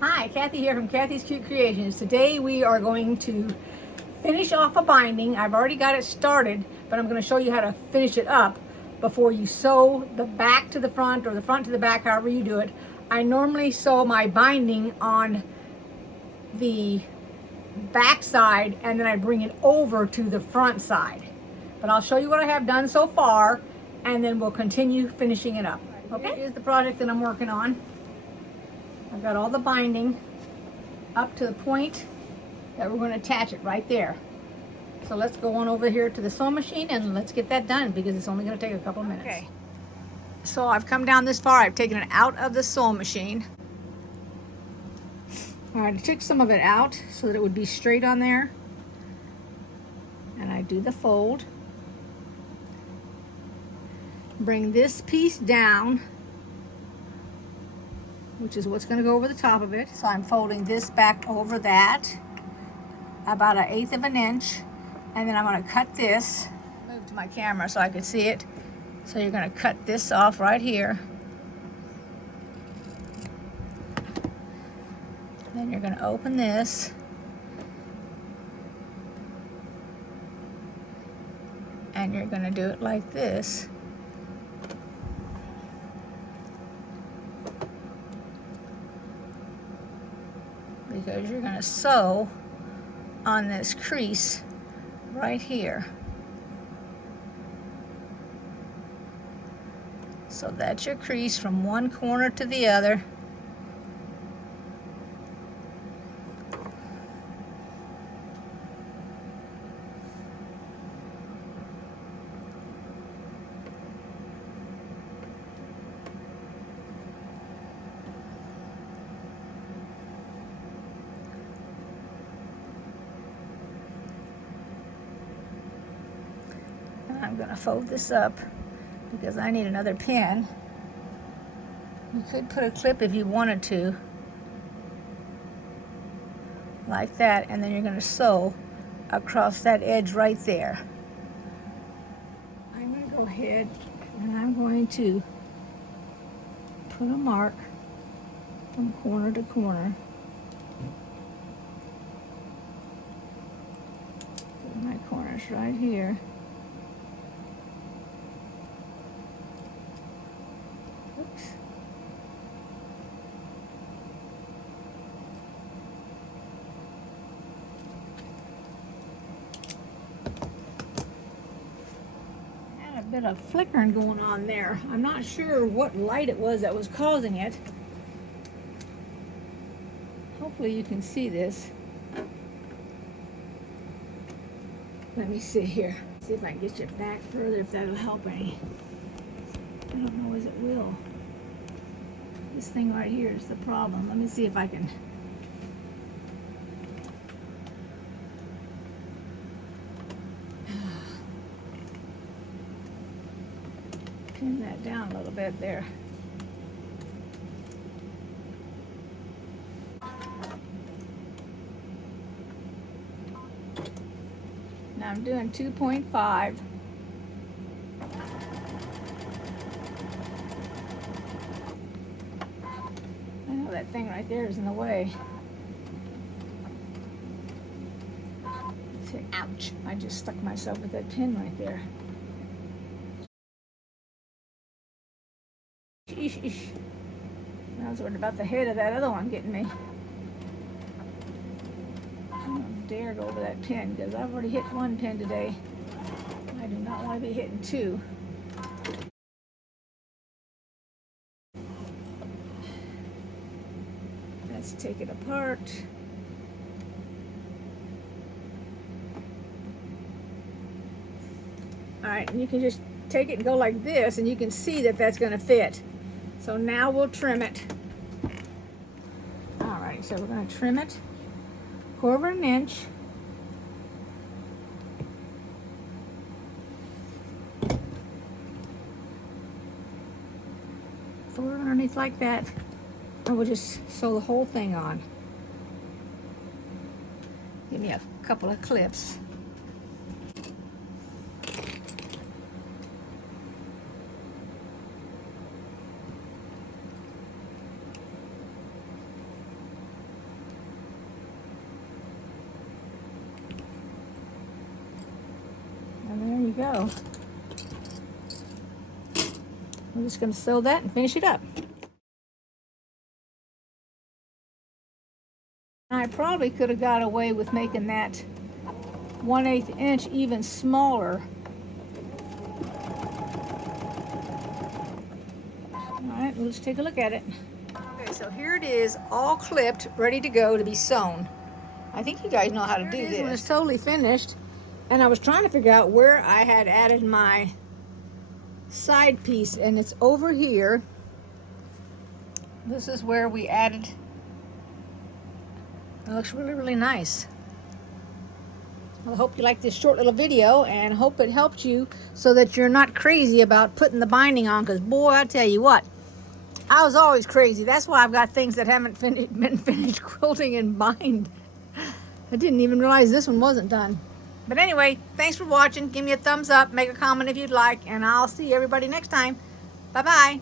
Hi, Kathy here from Kathy's Cute Creations. Today we are going to finish off a binding. I've already got it started, but I'm going to show you how to finish it up before you sew the back to the front or the front to the back, however you do it. I normally sew my binding on the back side and then I bring it over to the front side. But I'll show you what I have done so far and then we'll continue finishing it up. Okay, here's the project that I'm working on. I've got all the binding up to the point that we're going to attach it right there. So let's go on over here to the sewing machine and let's get that done because it's only going to take a couple of minutes. Okay. So I've come down this far. I've taken it out of the sewing machine. All right, I took some of it out so that it would be straight on there. And I do the fold. Bring this piece down, which is what's going to go over the top of it. So I'm folding this back over that, about 1/8 of an inch, and then I'm going to cut this. Move to my camera so I could see it. So you're going to cut this off right here. Then you're going to open this. And you're going to do it like this. Because you're going to sew on this crease right here. So that's your crease from one corner to the other. I'm going to fold this up because I need another pin. You could put a clip if you wanted to, like that, and then you're going to sew across that edge right there. I'm going to go ahead and I'm going to put a mark from corner to corner. Put my corners right here. Oops. Had a bit of flickering going on there. I'm not sure what light it was that was causing it. Hopefully you can see this. Let me see here. See if I can get you back further, if that'll help any. I don't know as it will. This thing right here is the problem. Let me see if I can. Pin that down a little bit there. Now I'm doing 2.5. I know that thing right there is in the way. Ouch, I just stuck myself with that pin right there. Eesh, eesh. I was worried about the head of that other one getting me. I don't dare go over that pin because I've already hit one pin today. I do not want to be hitting two. Let's take it apart. All right, and you can just take it and go like this, and you can see that that's going to fit. So now we'll trim it. All right, so we're going to trim it 1/4 inch. Fold it underneath like that, and we'll just sew the whole thing on. Give me a couple of clips. go. We're just going to sew that and finish it up. I probably could have got away with making that 1/8 inch even smaller. All right, let's take a look at it. Okay, so here it is, all clipped, ready to go to be sewn. I think you guys know how to do this. When it's totally finished, and I was trying to figure out where I had added my side piece, and it's over here. This is where we added. It looks really, really nice. Well, I hope you like this short little video, and hope it helped you so that you're not crazy about putting the binding on, because boy, I tell you what, I was always crazy. That's why I've got things that haven't been finished quilting and bind. I didn't even realize this one wasn't done. But anyway, thanks for watching. Give me a thumbs up, make a comment if you'd like, and I'll see everybody next time. Bye-bye.